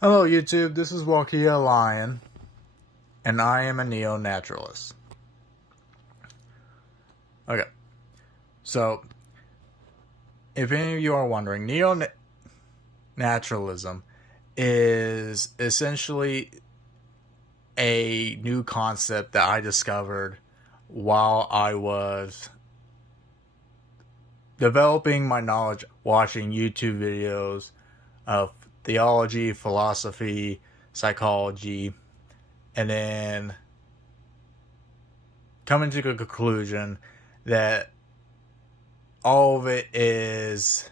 Hello YouTube, this is Walkia Lion, and I am a neo-naturalist. Okay, so if any of you are wondering, neo-naturalism is essentially a new concept that I discovered while I was developing my knowledge watching YouTube videos of theology, philosophy, psychology, and then coming to the conclusion that all of it is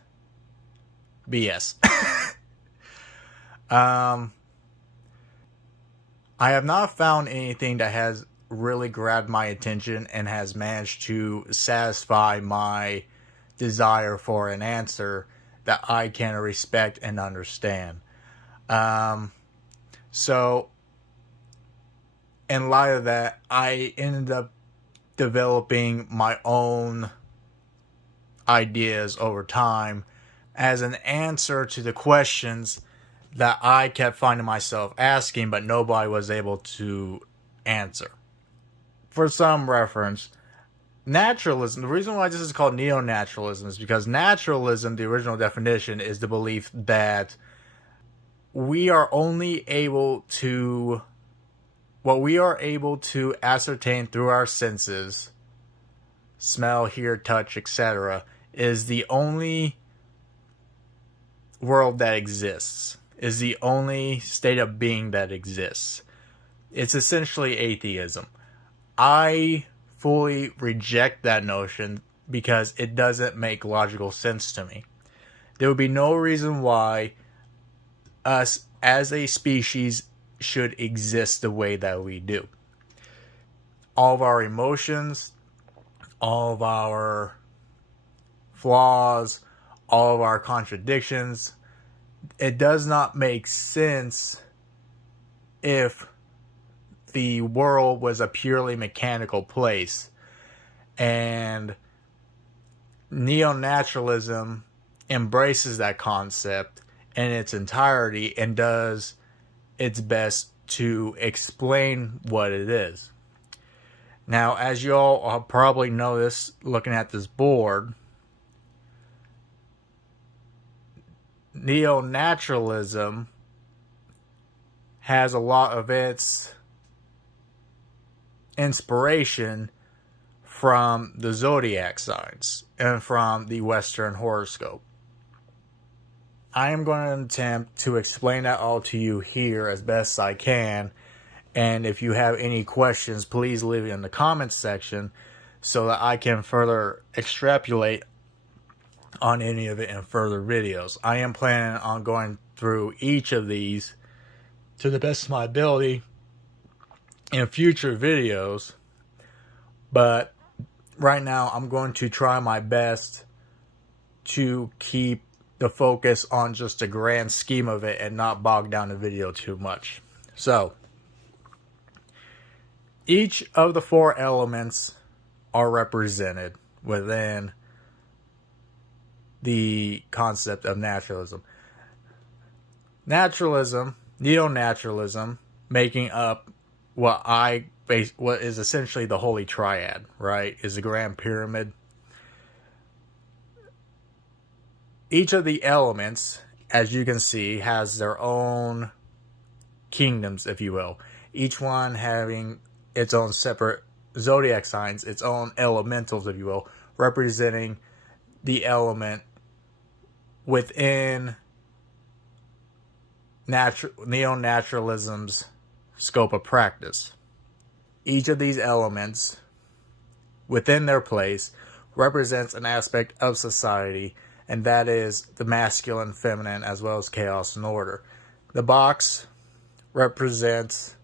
BS. um, I have not found anything that has really grabbed my attention and has managed to satisfy my desire for an answer that I can respect and understand. Um, so, in light of that, I ended up developing my own ideas over time as an answer to the questions that I kept finding myself asking, but nobody was able to answer. For some reference, naturalism, the reason why this is called neo-naturalism is because naturalism, the original definition, is the belief that we are only able to, what we are able to ascertain through our senses, smell, hear, touch, etc., is the only world that exists, is the only state of being that exists. It's essentially atheism. I fully reject that notion because it doesn't make logical sense to me. There would be no reason why us as a species should exist the way that we do. All of our emotions, all of our flaws, all of our contradictions, it does not make sense if the world was a purely mechanical place. And neo-naturalism embraces that concept in its entirety and does its best to explain what it is. Now, as you all probably noticed looking at this board, neo-naturalism has a lot of its inspiration from the zodiac signs and from the Western horoscope. I am going to attempt to explain that all to you here as best I can, and if you have any questions, please leave it in the comments section so that I can further extrapolate on any of it in further videos. I am planning on going through each of these to the best of my ability in future videos, but right now I'm going to try my best to keep the focus on just the grand scheme of it and not bog down the video too much. So, each of the four elements are represented within the concept of naturalism. Naturalism, neo-naturalism, making up what is essentially the Holy Triad, right? Is the Grand Pyramid. Each of the elements, as you can see, has their own kingdoms, if you will. Each one having its own separate zodiac signs, its own elementals, if you will, representing the element within neo-naturalism's scope of practice. Each of these elements, within their place, represents an aspect of society, and that is the masculine, feminine, as well as chaos and order. The box represents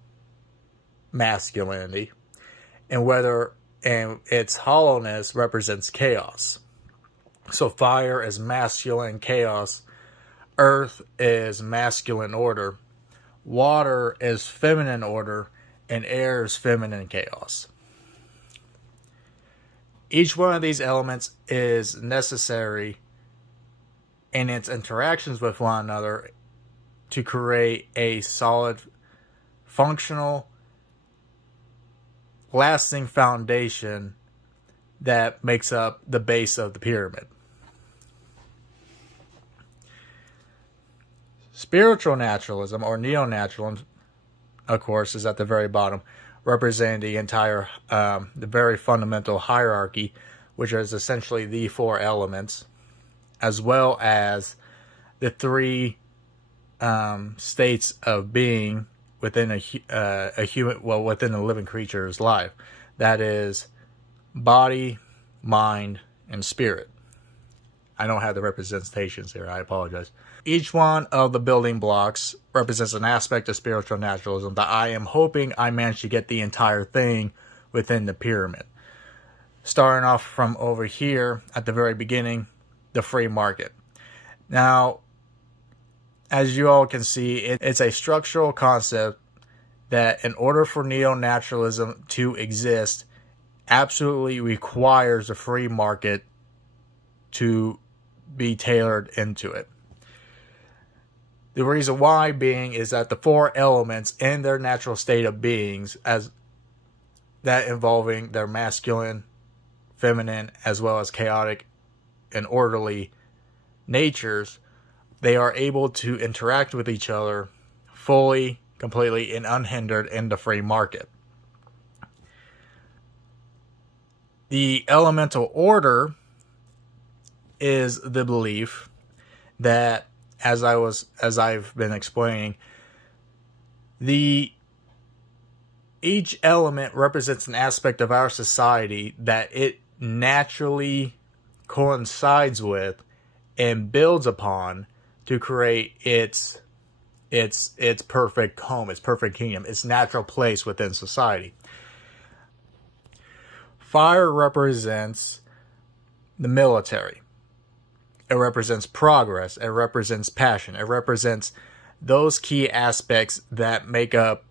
masculinity, and its hollowness represents chaos. So fire is masculine chaos, earth is masculine order, water is feminine order, and air is feminine chaos. Each one of these elements is necessary in its interactions with one another to create a solid, functional, lasting foundation that makes up the base of the pyramid. Spiritual naturalism, or neo-naturalism, of course, is at the very bottom, representing the entire, the very fundamental hierarchy, which is essentially the 4 elements, as well as the 3 states of being within a human, well, within a living creature's life. That is body, mind, and spirit. I don't have the representations here. I apologize. Each one of the building blocks represents an aspect of spiritual naturalism that I am hoping I manage to get the entire thing within the pyramid. Starting off from over here at the very beginning, the free market. Now, as you all can see, it's a structural concept that in order for neo-naturalism to exist, absolutely requires a free market to be tailored into it. The reason why being is that the 4 elements in their natural state of beings, as that involving their masculine, feminine, as well as chaotic and orderly natures, they are able to interact with each other fully, completely, and unhindered in the free market. The elemental order is the belief that, as I've been explaining, each element represents an aspect of our society that it naturally coincides with and builds upon to create its perfect home, its perfect kingdom, its natural place within society. Fire represents the military. It represents progress. It represents passion. It represents those key aspects that make up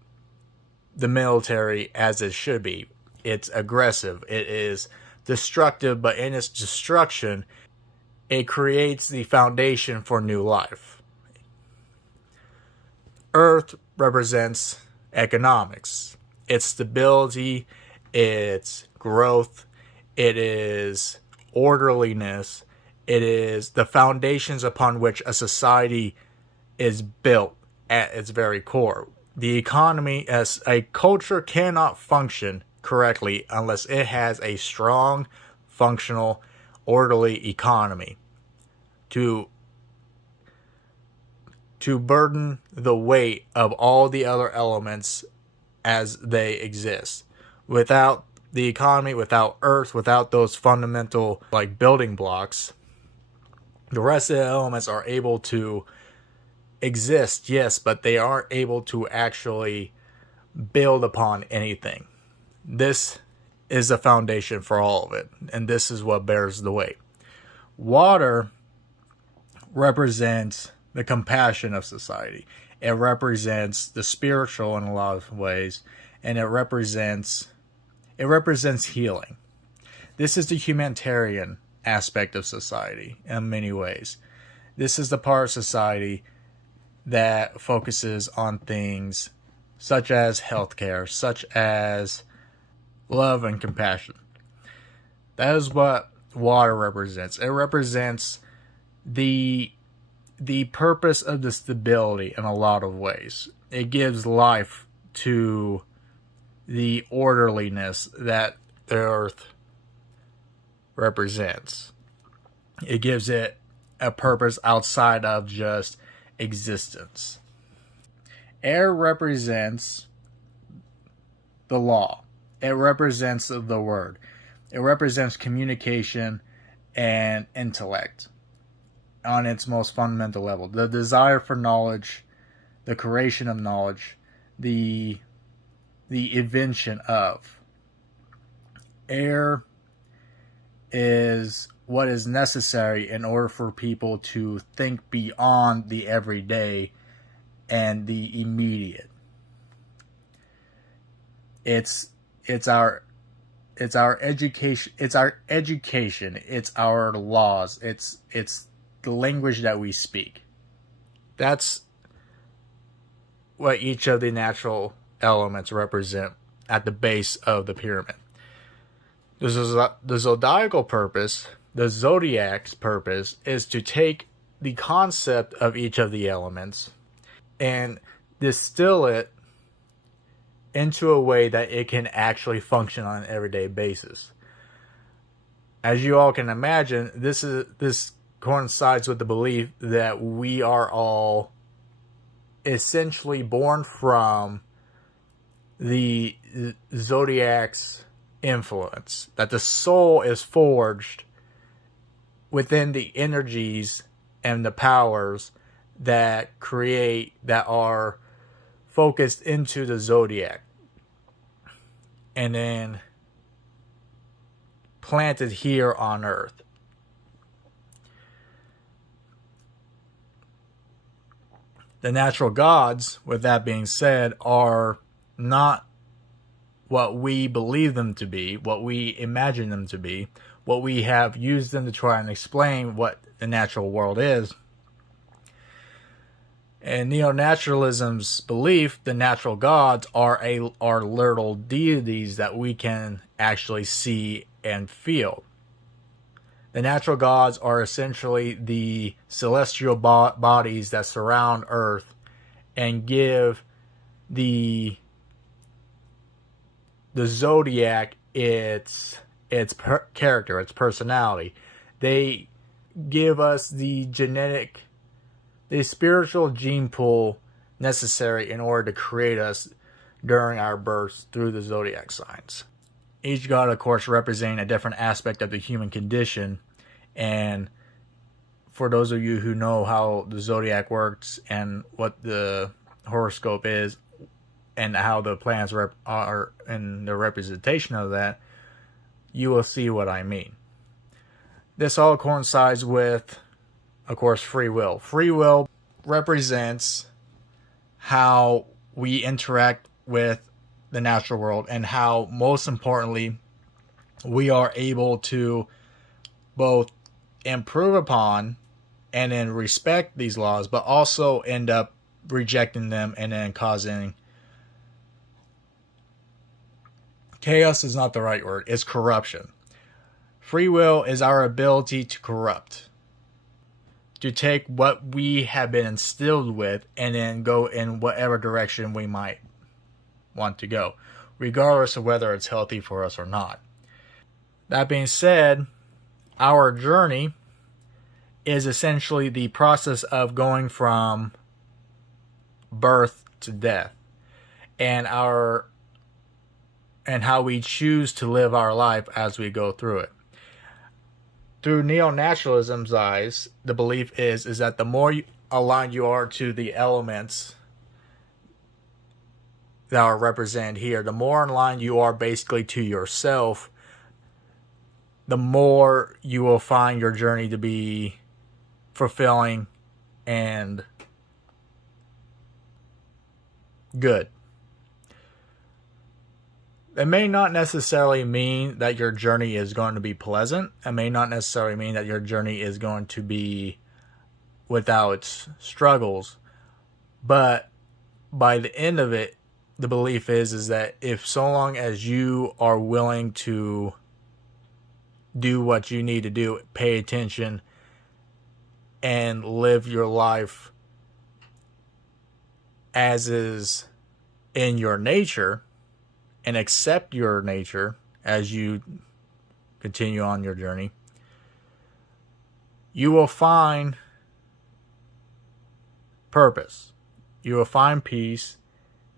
the military as it should be. It's aggressive. It is destructive, but in its destruction, it creates the foundation for new life. Earth represents economics. Its stability, its growth, it is orderliness. It is the foundations upon which a society is built at its very core. The economy, as a culture, cannot function correctly unless it has a strong, functional, orderly economy to burden the weight of all the other elements as they exist. Without the economy, without Earth, without those fundamental building blocks, the rest of the elements are able to exist, yes, but they aren't able to actually build upon anything. This is the foundation for all of it, and this is what bears the weight. Water represents the compassion of society. It represents the spiritual in a lot of ways, and it represents healing. This is the humanitarian aspect of society in many ways. This is the part of society that focuses on things such as healthcare, such as love and compassion. That is what water represents. It represents the purpose of the stability in a lot of ways. It gives life to the orderliness that the earth represents. It gives it a purpose outside of just existence. Air represents the law. It represents the word. It represents communication and intellect on its most fundamental level. The desire for knowledge, the creation of knowledge, the invention of. Air is what is necessary in order for people to think beyond the everyday and the immediate. It's our education, it's our laws, it's the language that we speak. That's what each of the natural elements represent at the base of the pyramid. The zodiacal purpose, the zodiac's purpose, is to take the concept of each of the elements and distill it into a way that it can actually function on an everyday basis. As you all can imagine, this coincides with the belief that we are all essentially born from the zodiac's influence, that the soul is forged within the energies and the powers that are focused into the zodiac and then planted here on earth. The natural gods, with that being said, are not what we believe them to be, what we imagine them to be, what we have used them to try and explain what the natural world is. In neo-naturalism's belief, the natural gods are literal deities that we can actually see and feel. The natural gods are essentially the celestial bodies that surround Earth and give the zodiac its character, its personality. They give us the spiritual gene pool necessary in order to create us during our births through the zodiac signs. Each god, of course, representing a different aspect of the human condition. And for those of you who know how the zodiac works and what the horoscope is and how the planets are in the representation of that, you will see what I mean. This all coincides with, of course, free will. Free will represents how we interact with the natural world and how, most importantly, we are able to both improve upon and then respect these laws, but also end up rejecting them and then causing chaos. Is not the right word. It's corruption. Free will is our ability to corrupt, to take what we have been instilled with and then go in whatever direction we might want to go, regardless of whether it's healthy for us or not. That being said, our journey is essentially the process of going from birth to death, and how we choose to live our life as we go through it. Through neo-naturalism's eyes, the belief is that the more aligned you are to the elements that are represented here, the more in line you are basically to yourself, the more you will find your journey to be fulfilling and good. It may not necessarily mean that your journey is going to be pleasant. It may not necessarily mean that your journey is going to be without struggles. But by the end of it, the belief is that if so long as you are willing to do what you need to do, pay attention, and live your life as is in your nature, and accept your nature as you continue on your journey, you will find purpose, you will find peace,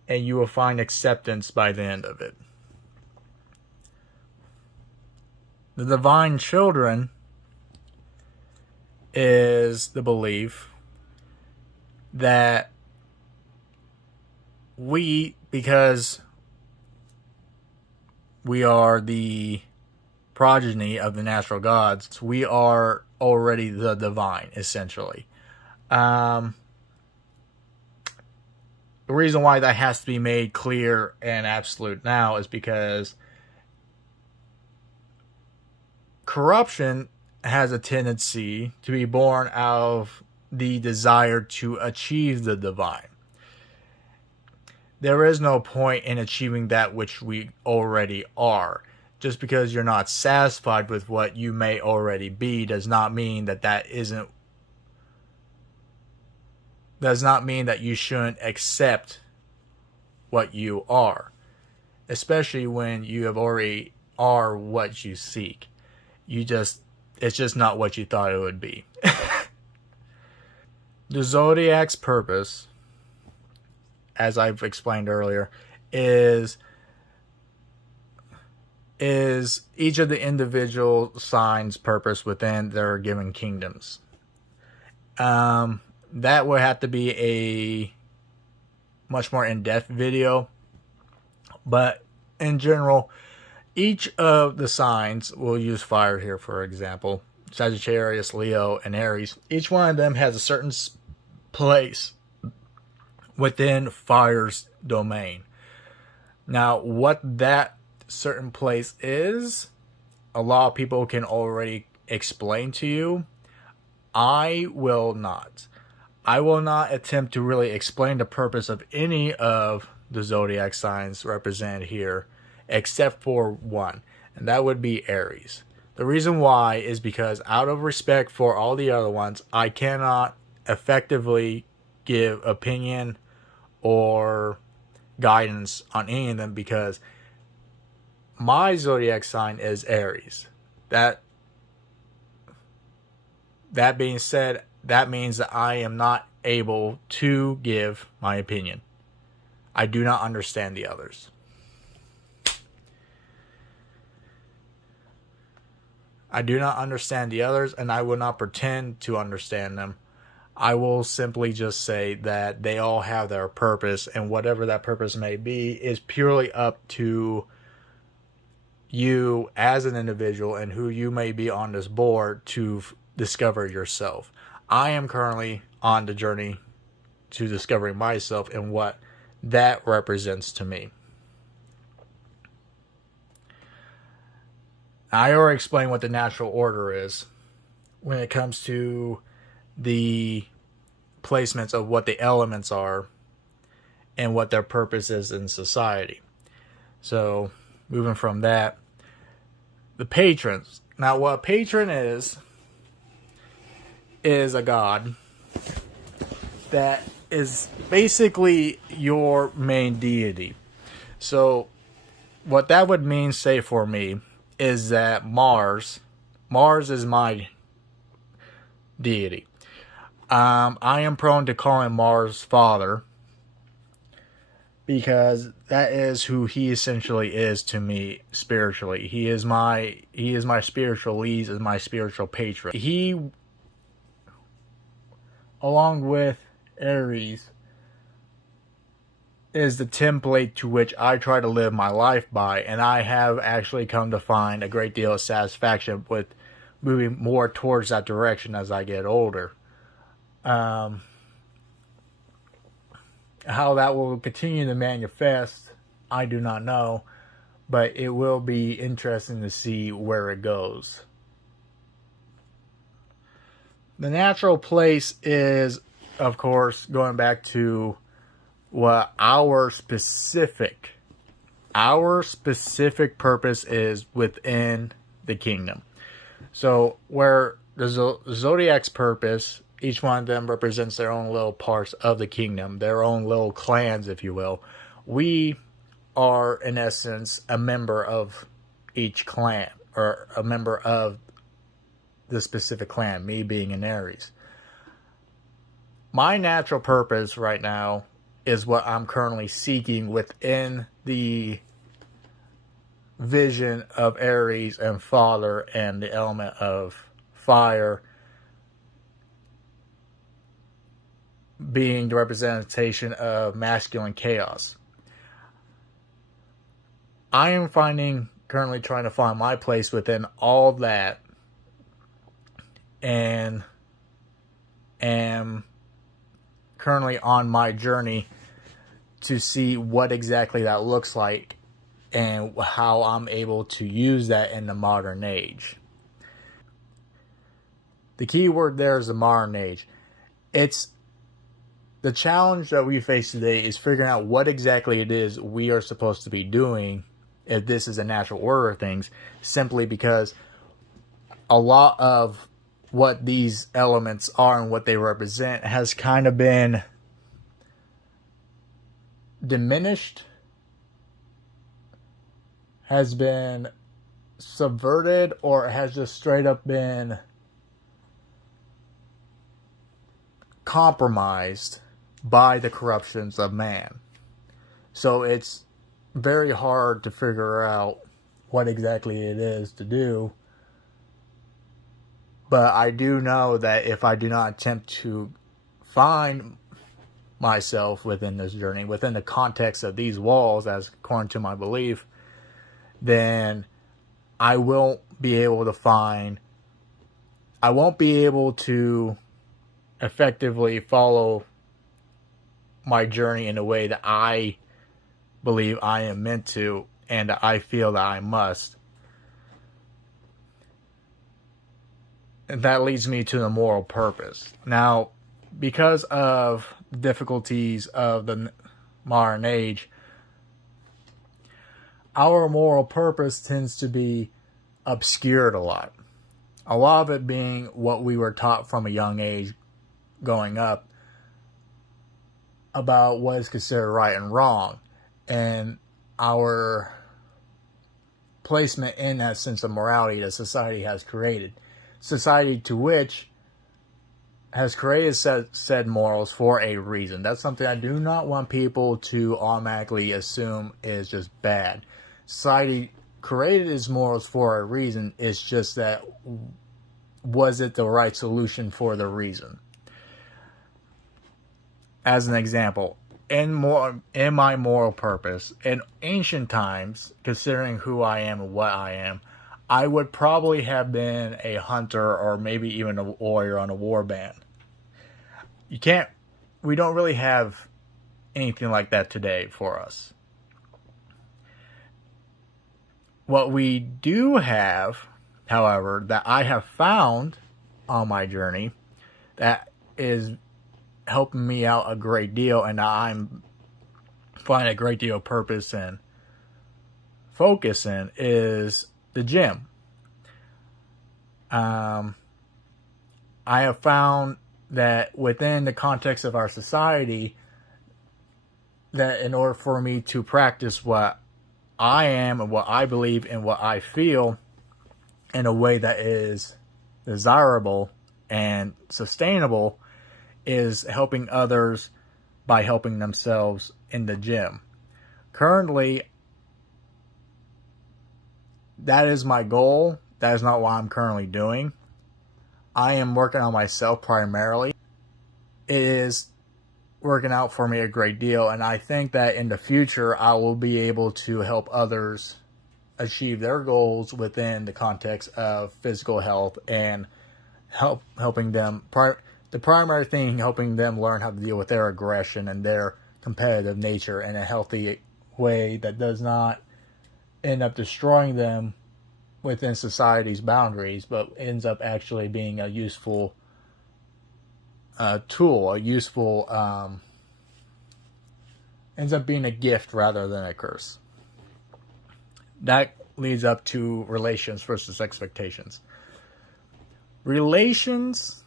and you will find acceptance by the end of it. The divine children is the belief that because we are the progeny of the natural gods, we are already the divine, essentially. The reason why that has to be made clear and absolute now is because corruption has a tendency to be born out of the desire to achieve the divine. there is no point in achieving that which we already are. Just because you're not satisfied with what you may already be does not mean that does not mean that you shouldn't accept what you are, especially when you have already are what you seek. It's just not what you thought it would be. The zodiac's purpose, as I've explained earlier, is each of the individual signs' purpose within their given kingdoms. That would have to be a much more in-depth video, but in general, each of the signs, we'll use fire here for example, Sagittarius, Leo, and Aries, each one of them has a certain place within fire's domain. Now, what that certain place is, a lot of people can already explain to you. I will not. I will not attempt to really explain the purpose of any of the zodiac signs represented here, except for one, and that would be Aries. The reason why is because, out of respect for all the other ones, I cannot effectively give opinion or guidance on any of them, because my zodiac sign is Aries. That being said, that means that I am not able to give my opinion. I do not understand the others. I do not understand the others, and I will not pretend to understand them. I will simply just say that they all have their purpose, and whatever that purpose may be is purely up to you as an individual and who you may be on this board to discover yourself. I am currently on the journey to discovering myself and what that represents to me. I already explained what the natural order is when it comes to the placements of what the elements are and what their purpose is in society. So, moving from that, the patrons. Now, what a patron is a god that is basically your main deity. So, what that would mean, say for me, is that Mars is my deity. I am prone to calling Mars Father, because that is who he essentially is to me spiritually. He is my spiritual lead, is my spiritual patron. He, along with Aries, is the template to which I try to live my life by, and I have actually come to find a great deal of satisfaction with moving more towards that direction as I get older. How that will continue to manifest, I do not know, but it will be interesting to see where it goes. The natural place is, of course, going back to what our specific purpose is within the kingdom. So, where the zodiac's purpose, each one of them represents their own little parts of the kingdom, their own little clans, if you will. We are, in essence, a member of each clan, or a member of the specific clan, me being an Aries. My natural purpose right now is what I'm currently seeking within the vision of Aries and Father and the element of fire being the representation of masculine chaos. I am currently trying to find my place within all that, and am currently on my journey to see what exactly that looks like and how I'm able to use that in the modern age. The key word there is the modern age. It's the challenge that we face today is figuring out what exactly it is we are supposed to be doing if this is a natural order of things, simply because a lot of what these elements are and what they represent has kind of been diminished, has been subverted, or has just straight up been compromised by the corruptions of man. So it's very hard to figure out what exactly it is to do. But I do know that if I do not attempt to find myself within this journey, within the context of these walls, as according to my belief, then I won't be able to effectively follow my journey in a way that I believe I am meant to and that I feel that I must. And that leads me to the moral purpose. Now, because of the difficulties of the modern age, our moral purpose tends to be obscured a lot. A lot of it being what we were taught from a young age growing up about what is considered right and wrong, and our placement in that sense of morality that society has created. Society to which has created said morals for a reason. That's something I do not want people to automatically assume is just bad. Society created its morals for a reason. It's just that, was it the right solution for the reason? As an example, in my moral purpose, in ancient times, considering who I am and what I am, I would probably have been a hunter or maybe even a warrior on a war band. We don't really have anything like that today for us. What we do have, however, that I have found on my journey that is helping me out a great deal, and I'm finding a great deal of purpose and focus in, is the gym. I have found that within the context of our society, that in order for me to practice what I am and what I believe and what I feel in a way that is desirable and sustainable, is helping others by helping themselves in the gym. Currently, that is my goal. That is not what I'm currently doing. I am working on myself primarily. It is working out for me a great deal, and I think that in the future I will be able to help others achieve their goals within the context of physical health and helping them. The primary thing, helping them learn how to deal with their aggression and their competitive nature in a healthy way that does not end up destroying them within society's boundaries, but ends up actually being a useful tool, ends up being a gift rather than a curse. That leads up to relations versus expectations. Relations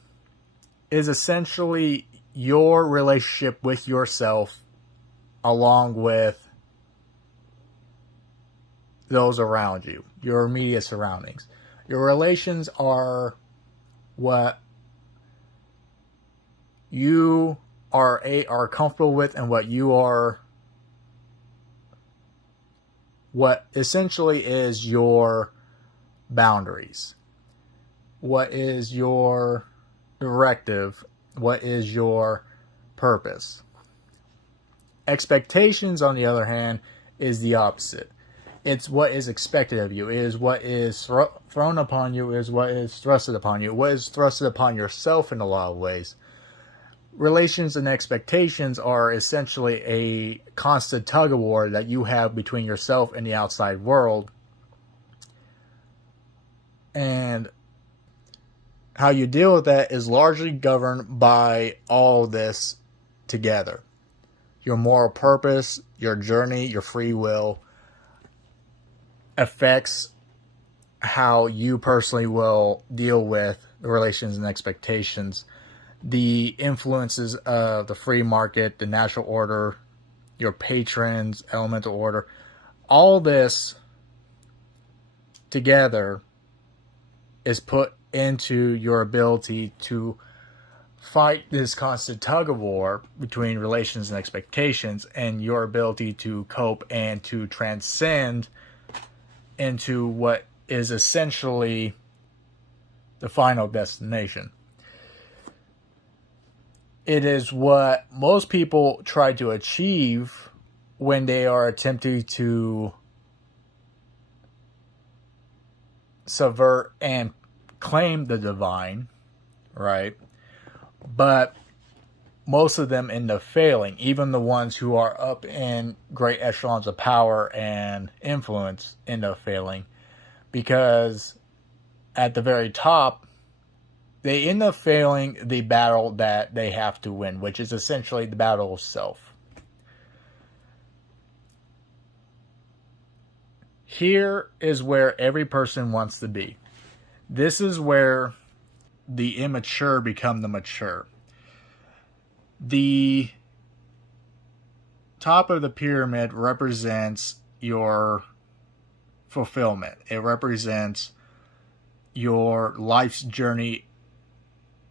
is essentially your relationship with yourself along with those around you, your immediate surroundings. Your relations are what you are comfortable with, and what essentially is your boundaries. What is your directive? What is your purpose? Expectations, on the other hand, is the opposite. It's what is expected of you. It is what is thrown upon you. It is what is thrusted upon you. What is thrusted upon yourself in a lot of ways. Relations and expectations are essentially a constant tug of war that you have between yourself and the outside world. And how you deal with that is largely governed by all this together. Your moral purpose, your journey, your free will affects how you personally will deal with the relations and expectations, the influences of the free market, the natural order, your patrons, elemental order. All this together is put into your ability to fight this constant tug of war between relations and expectations, and your ability to cope and to transcend into what is essentially the final destination. It is what most people try to achieve when they are attempting to subvert and claim the divine, right? But most of them end up failing, even the ones who are up in great echelons of power and influence end up failing, because at the very top, they end up failing the battle that they have to win, which is essentially the battle of self. Here is where every person wants to be. This is where the immature become the mature. The top of the pyramid represents your fulfillment. It represents your life's journey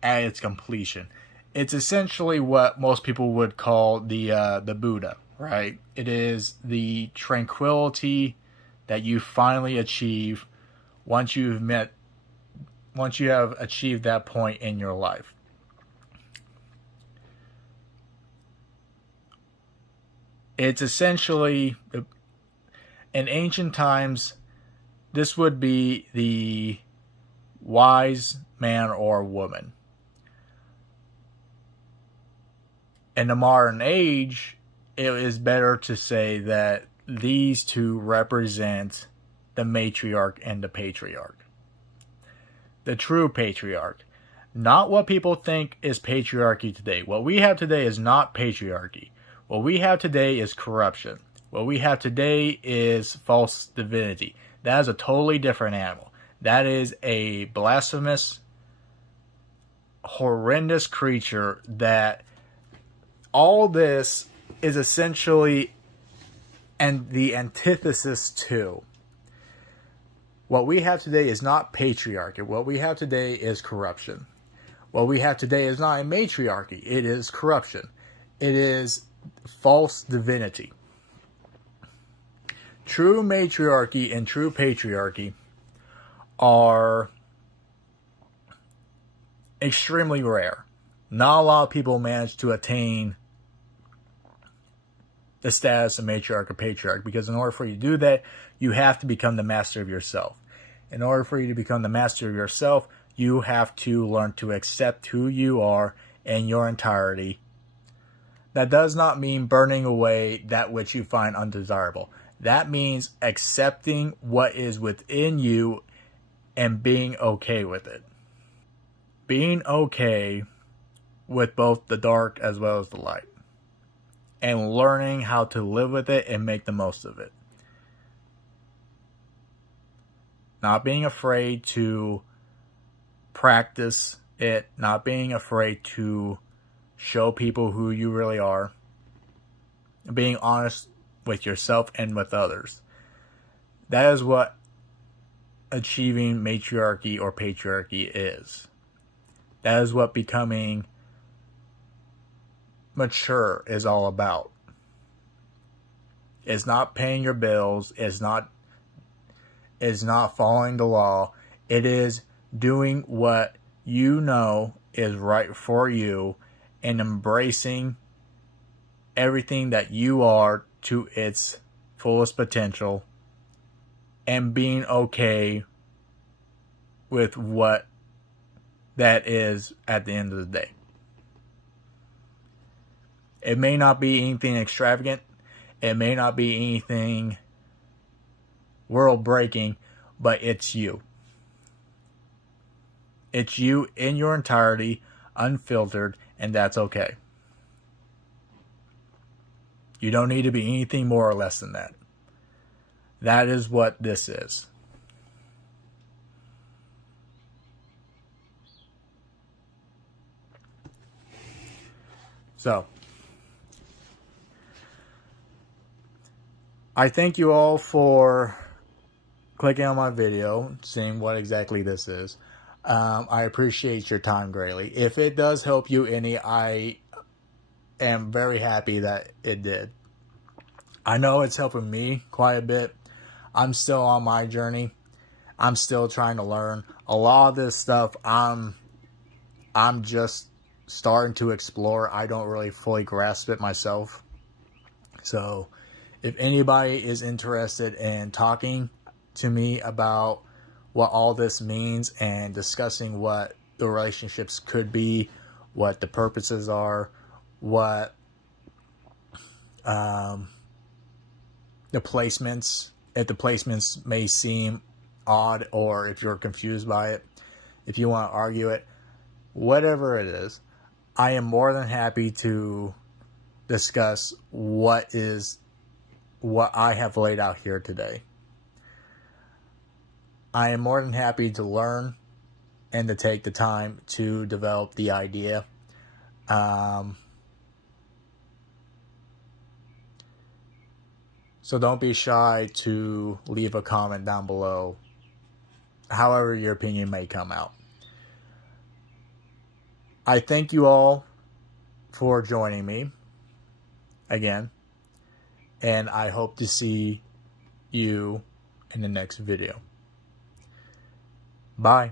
at its completion. It's essentially what most people would call the Buddha, right? It is the tranquility that you finally achieve once you have achieved that point in your life. It's essentially, in ancient times, this would be the wise man or woman. In the modern age, it is better to say that these two represent the matriarch and the patriarch. The true patriarch. Not what people think is patriarchy today. What we have today is not patriarchy. What we have today is corruption. What we have today is false divinity. That is a totally different animal. That is a blasphemous, horrendous creature that all this is essentially and the antithesis to. What we have today is not patriarchy. What we have today is corruption. What we have today is not a matriarchy. It is corruption. It is false divinity. True matriarchy and true patriarchy are extremely rare. Not a lot of people manage to attain the status of matriarch or patriarch, because in order for you to do that, you have to become the master of yourself. In order for you to become the master of yourself, you have to learn to accept who you are in your entirety. That does not mean burning away that which you find undesirable. That means accepting what is within you and being okay with it. Being okay with both the dark as well as the light. And learning how to live with it and make the most of it. Not being afraid to practice it. Not being afraid to show people who you really are. Being honest with yourself and with others. That is what achieving matriarchy or patriarchy is. That is what becoming mature is all about. It's not paying your bills. It's not following the law. It is doing what you know is right for you and embracing everything that you are to its fullest potential and being okay with what that is at the end of the day. It may not be anything extravagant. It may not be anything world-breaking, but it's you. It's you in your entirety, unfiltered, and that's okay. You don't need to be anything more or less than that. That is what this is. So, I thank you all for clicking on my video, seeing what exactly this is. I appreciate your time greatly. If it does help you any, I am very happy that it did. I know it's helping me quite a bit. I'm still on my journey. I'm still trying to learn. A lot of this stuff I'm just starting to explore. I don't really fully grasp it myself. So if anybody is interested in talking to me about what all this means and discussing what the relationships could be, what the purposes are, what the placements, if the placements may seem odd or if you're confused by it, if you want to argue it, whatever it is, I am more than happy to discuss what I have laid out here today. I am more than happy to learn and to take the time to develop the idea. So don't be shy to leave a comment down below, however your opinion may come out. I thank you all for joining me again, and I hope to see you in the next video. Bye.